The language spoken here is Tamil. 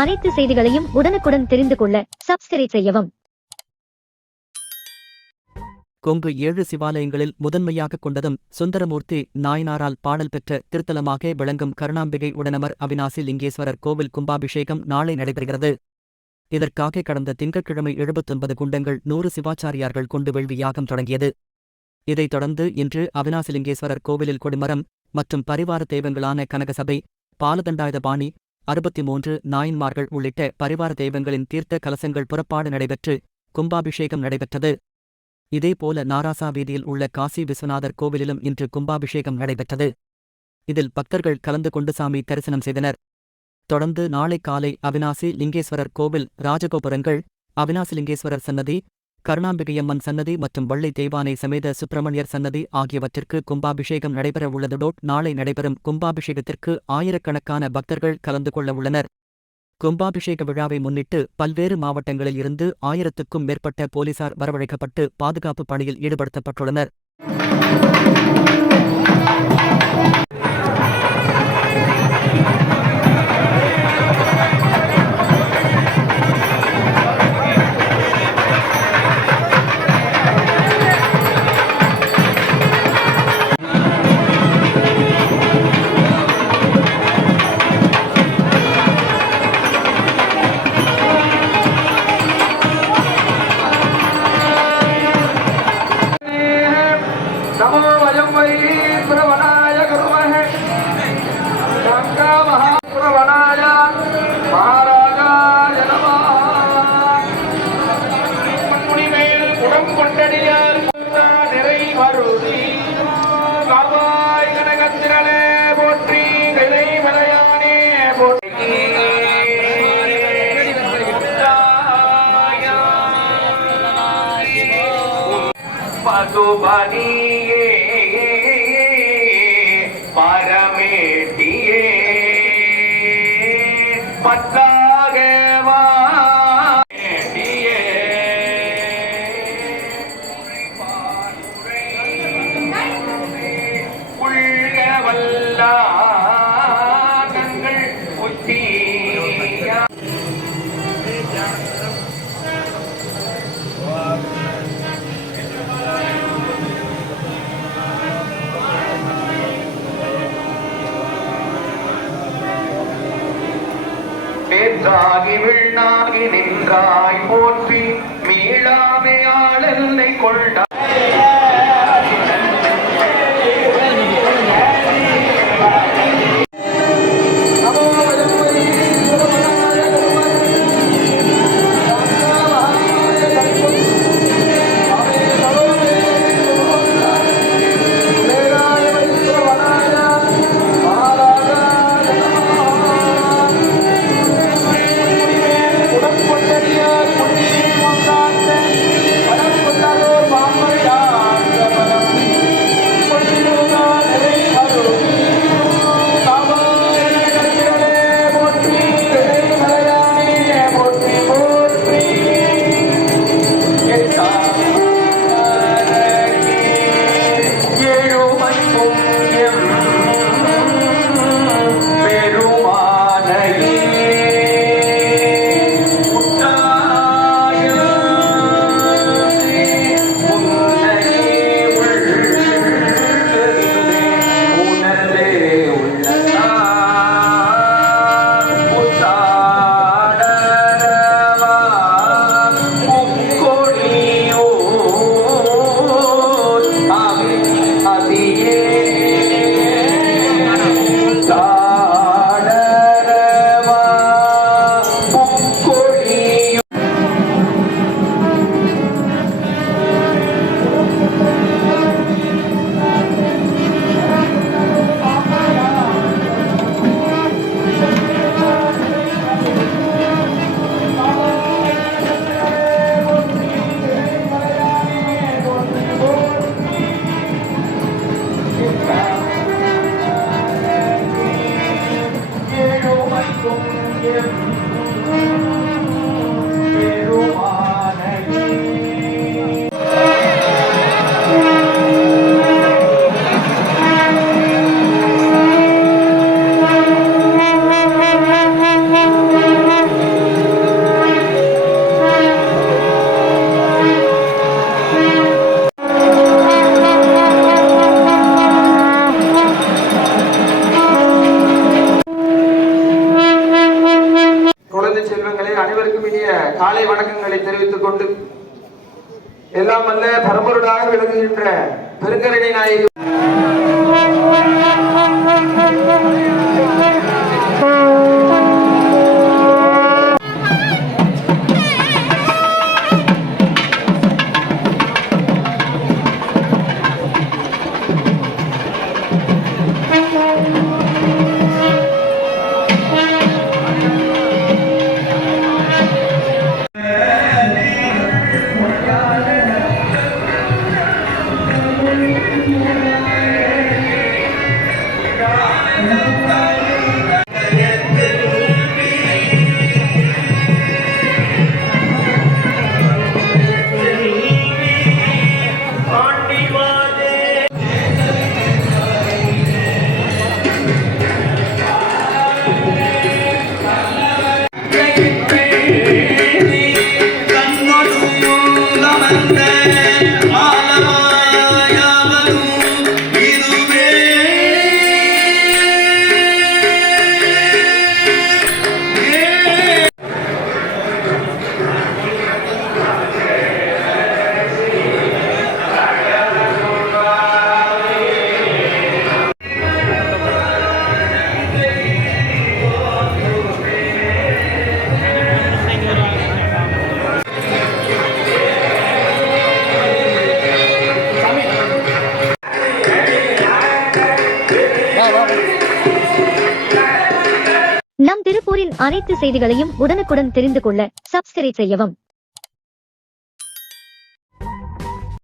அனைத்து செய்திகளையும் உடனுக்குடன் தெரிந்து கொள்ள சப்ஸ்கிரைப் செய்யவும். கொங்கு ஏழு சிவாலயங்களில் முதன்மையாக கொண்டதும் சுந்தரமூர்த்தி நாயனாரால் பாடல் பெற்ற திருத்தலமாக விளங்கும் கருணாம்பிகை உடனமர் அவினாசி லிங்கேஸ்வரர் கோவில் கும்பாபிஷேகம் நாளை நடைபெறுகிறது. இதற்காக கடந்த திங்கட்கிழமை எழுபத்தொன்பது குண்டங்கள் நூறு சிவாச்சாரியார்கள் கொண்டு வேள்வி யாகம் தொடங்கியது. இதைத் தொடர்ந்து இன்று அவினாசிலிங்கேஸ்வரர் கோவிலில் கொடிமரம் மற்றும் பரிவார தெய்வங்களான கனகசபை பாலதண்டாயுதபாணி அறுபத்தி மூன்று நாயன்மார்கள் உள்ளிட்ட பரிவார தெய்வங்களின் தீர்த்த கலசங்கள் புறப்பாடு நடைபெற்று கும்பாபிஷேகம் நடைபெற்றது. இதேபோல நாராசா வீதியில் உள்ள காசி விஸ்வநாதர் கோவிலிலும் இன்று கும்பாபிஷேகம் நடைபெற்றது. இதில் பக்தர்கள் கலந்து கொண்டு சாமி தரிசனம் செய்தனர். தொடர்ந்து நாளை காலை அவினாசி லிங்கேஸ்வரர் கோவில் ராஜகோபுரங்கள் அவினாசி லிங்கேஸ்வரர் சன்னதி கருணாம்பிகையம்மன் சன்னதி மற்றும் வள்ளி தெய்வானை சமேத சுப்பிரமணியர் சன்னதி ஆகியவற்றிற்கு கும்பாபிஷேகம் நடைபெற உள்ளதோடு நாளை நடைபெறும் கும்பாபிஷேகத்திற்கு ஆயிரக்கணக்கான பக்தர்கள் கலந்து கொள்ள உள்ளனர். கும்பாபிஷேக விழாவை முன்னிட்டு பல்வேறு மாவட்டங்களில் இருந்து ஆயிரத்துக்கும் மேற்பட்ட போலீசார் வரவழைக்கப்பட்டு பாதுகாப்பு பணியில் ஈடுபடுத்தப்பட்டுள்ளனர். Bhagavani வேற்றாகி விண்ணாகி நின்றாய் போற்றி மீளாமையாளெல்லை கொண்ட அனைவருக்கும் இனிய காலை வணக்கங்களை தெரிவித்துக் கொண்டு எல்லாம் அல்ல பரம்பொருளாக விளங்குகின்ற பெருங்கரணை நாயகி அனைத்து செய்திகளையும் உடனுக்குடன் தெரிந்து கொள்ள சப்ஸ்கிரைப் செய்யவும்.